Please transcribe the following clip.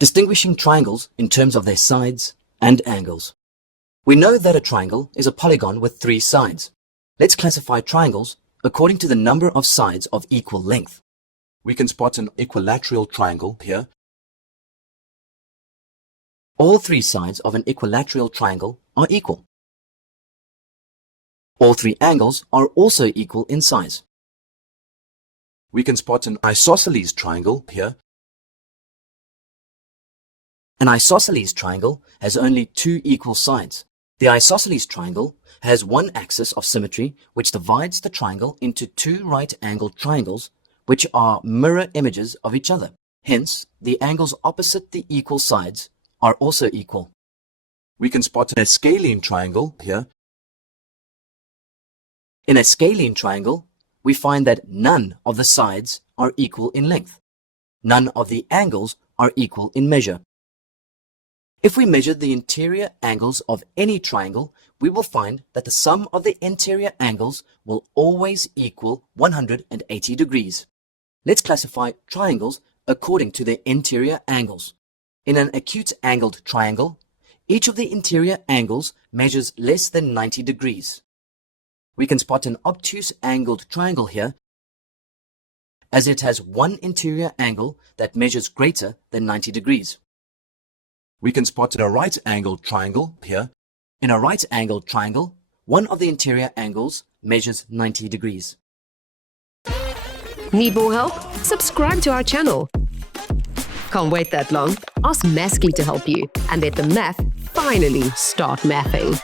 Distinguishing triangles in terms of their sides and angles. We know that a triangle is a polygon with 3 sides. Let's classify triangles according to the number of sides of equal length. We can spot an equilateral triangle here. All 3 sides of an equilateral triangle are equal. All 3 angles are also equal in size. We can spot an isosceles triangle here. An isosceles triangle has only 2 equal sides. The isosceles triangle has one axis of symmetry which divides the triangle into 2 right-angled triangles which are mirror images of each other. Hence, the angles opposite the equal sides are also equal. We can spot a scalene triangle here. In a scalene triangle, we find that none of the sides are equal in length. None of the angles are equal in measure. If we measure the interior angles of any triangle, we will find that the sum of the interior angles will always equal 180 degrees. Let's classify triangles according to their interior angles. In an acute angled triangle, each of the interior angles measures less than 90 degrees. We can spot an obtuse angled triangle here, as it has one interior angle that measures greater than 90 degrees. We can spot a right-angled triangle here. In a right-angled triangle, one of the interior angles measures 90 degrees. Need more help? Subscribe to our channel. Can't wait that long? Ask Masky to help you and let the math finally start mathing.